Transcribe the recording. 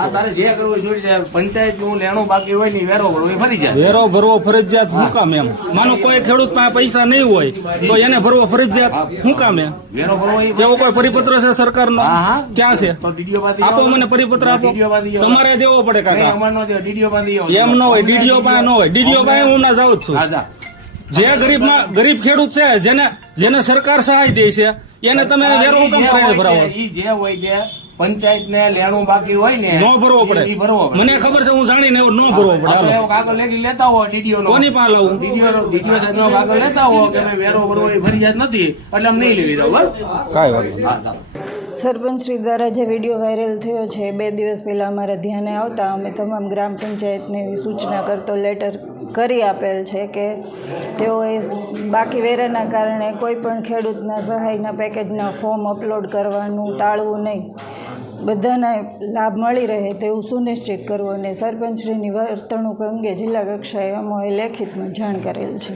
આ તારે જે કરવું હોય છોડી પંચાયતનું લેણું બાકી હોય ને વેરો ભરવો એ જાય. વેરો ભરવો ફરજિયાત શું કામ એમ? માનો કોઈ ખેડૂત પાસે પૈસા નહીં હોય તો એને ભરવો ફરજિયાત. શું કામ એમ? વેરો ભરવો એવો કોઈ પરિપત્ર છે સરકારનો? હા, હા. ક્યાં છે? આપો મને પરિપત્ર આપો. તમારે દેવો પડે કાકા. એમ ન હોય ડીડીઓ પાસે ન હોય. ડીડીઓ પાસે હું ના જાઉં છું. જે. ગરીબ ગરીબ ખેડૂત છે જેને જેને સરકાર સહાય દે છે એને તમે વેરો હુકમ કરીને ભરાવો. જે હોય પંચાયત ને લેણું બાકી હોય ને ન ભરવો પડે. ભરવો પડે. મને ખબર છે હું જાણીને એવું ન ભરવો પડે. કાગળ લેખી લેતા હો ડીડીઓ નો કોની પાસે લઉં ડીડીઓ નો ડીડીઓ નો કાગળ લેતા હો કે ભાઈ વેરો ભરવો એ ફરજિયાત નથી એટલે અમ નહીં લેવી દઉં કાંઈ. હા, સરપંચ શ્રી દ્વારા જે વીડિયો વાયરલ થયો છે બે દિવસ પહેલાં અમારા ધ્યાને આવતા અમે તમામ ગ્રામ પંચાયતને એવી સૂચના કરતો લેટર કરી આપેલ છે કે તેઓએ બાકી વેરાના કારણે કોઈ પણ ખેડૂતના સહાયના પેકેજના ફોર્મ અપલોડ કરવાનું ટાળવું નહીં. બધાને લાભ મળી રહે તેવું સુનિશ્ચિત કરવું અને સરપંચશ્રીની વર્તણૂક અંગે જિલ્લા કક્ષાએ અમોએ લેખિતમાં જાણ કરેલ છે.